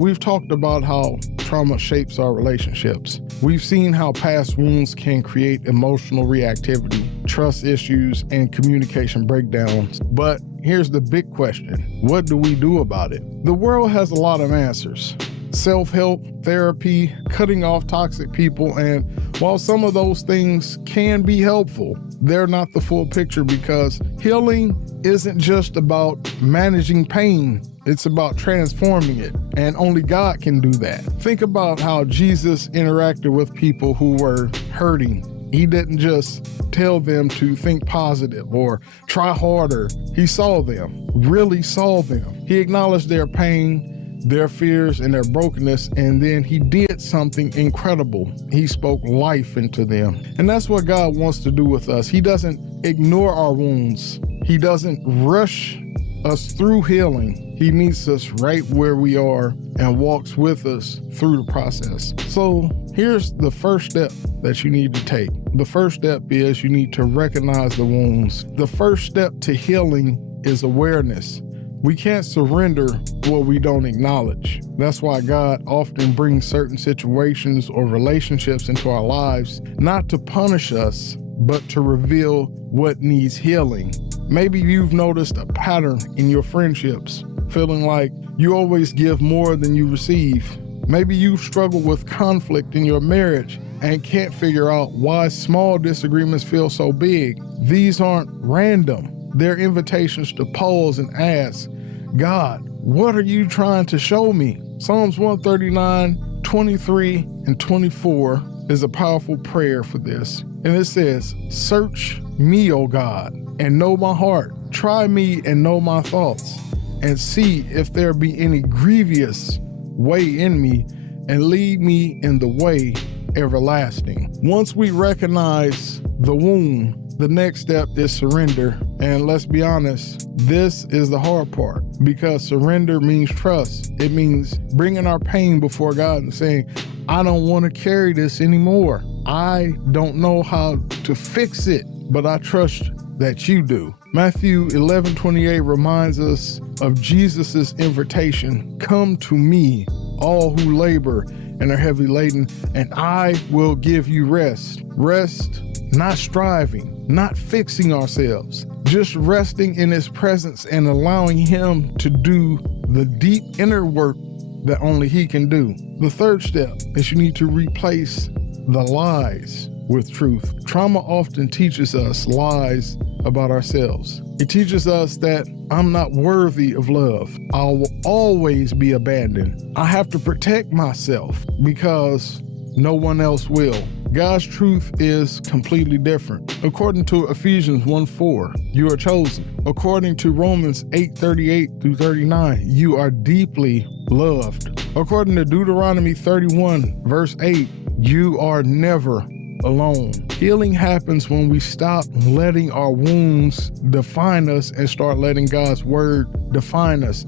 we've talked about how trauma shapes our relationships. We've seen how past wounds can create emotional reactivity, trust issues, and communication breakdowns. But here's the big question. What do we do about it? The world has a lot of answers. Self-help, therapy, cutting off toxic people, and while some of those things can be helpful, they're not the full picture, because healing isn't just about managing pain, it's about transforming it, and only God can do that. Think about how Jesus interacted with people who were hurting. He didn't just tell them to think positive or try harder. He saw them, really saw them. He acknowledged their pain, their fears, and their brokenness, and then he did something incredible. He spoke life into them. And that's what God wants to do with us. He doesn't ignore our wounds. He doesn't rush us through healing. He meets us right where we are and walks with us through the process. So here's the first step that you need to take. The first step is you need to recognize the wounds. The first step to healing is awareness. We can't surrender what we don't acknowledge. That's why God often brings certain situations or relationships into our lives, not to punish us, but to reveal what needs healing. Maybe you've noticed a pattern in your friendships, feeling like you always give more than you receive. Maybe you've struggled with conflict in your marriage and can't figure out why small disagreements feel so big. These aren't random. They're invitations to pause and ask, God, what are you trying to show me? Psalms 139, 23, and 24 is a powerful prayer for this. And it says, search me, O God, and know my heart. Try me and know my thoughts, and see if there be any grievous way in me, and lead me in the way everlasting. Once we recognize the wound, the next step is surrender. And let's be honest, this is the hard part, because surrender means trust. It means bringing our pain before God and saying, I don't want to carry this anymore. I don't know how to fix it, but I trust that you do. Matthew 11:28 reminds us of Jesus's invitation, come to me, all who labor and are heavy laden, and I will give you rest. Rest, not striving, not fixing ourselves, just resting in his presence and allowing him to do the deep inner work that only he can do. The third step is you need to replace the lies with truth. Trauma often teaches us lies about ourselves. It teaches us that I'm not worthy of love. I will always be abandoned. I have to protect myself because no one else will. God's truth is completely different. According to Ephesians 1:4, you are chosen. According to Romans 8:38-39, you are deeply loved. According to Deuteronomy 31:8, you are never alone. Healing happens when we stop letting our wounds define us and start letting God's word define us.